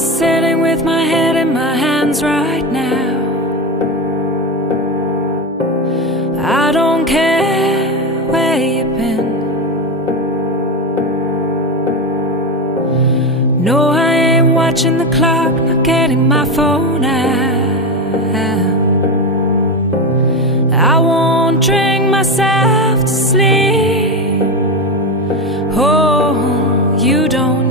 sitting with my head in my hands right now. I don't care where you've been. No, I ain't watching the clock, not getting my phone out. I won't drink myself to sleep. Oh, you don't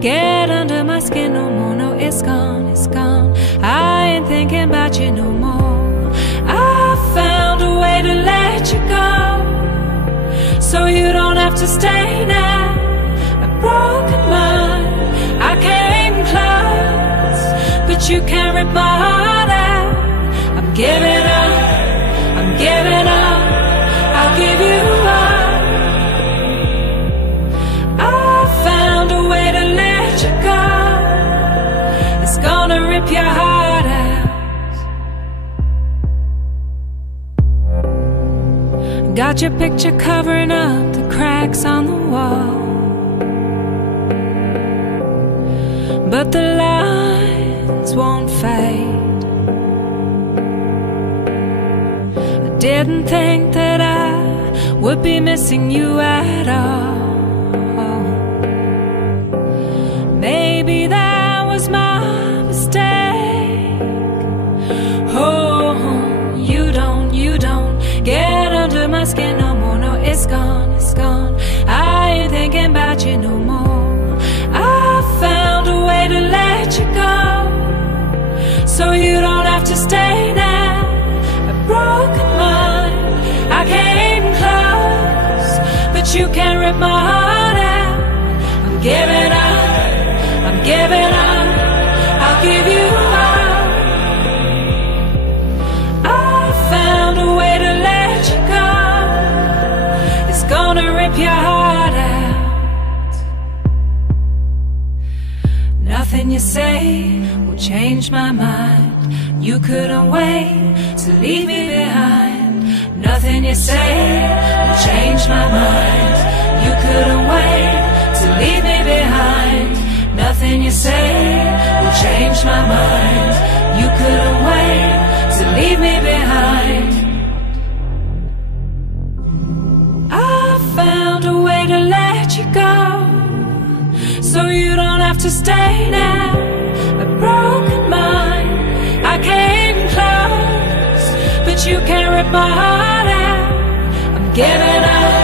get under my skin no more. No, it's gone, it's gone. I ain't thinking about you no more. I found a way to let you go, so you don't have to stay now. A broken mind, I came close, but you can't rip my heart out. I'm giving up, I'm giving up, I'll give you up. I found a way to let you go. It's gonna rip your heart out. Got your picture covering up the cracks on the wall, but the lines won't fade. I didn't think that I would be missing you at all. Maybe that was my mistake. Oh, you don't get under my skin no more. No, it's gone, it's gone. I ain't thinking about you no more. I found a way to let you go, so you don't have to stay now. A broken mind, I came close, but you can't rip my heart out. I'm giving up, I'm giving up, I'll give you up. I found a way to let you go. It's gonna rip your heart out. Nothing you say will change my mind. You couldn't wait to leave me behind. Nothing you say will change my mind. You couldn't wait to leave me behind. Nothing you say will change my mind. You couldn't wait to leave me behind. I found a way to let you go, so you don't have to stay now. A broken mind, I came close, but you can't rip my heart out. I'm giving up,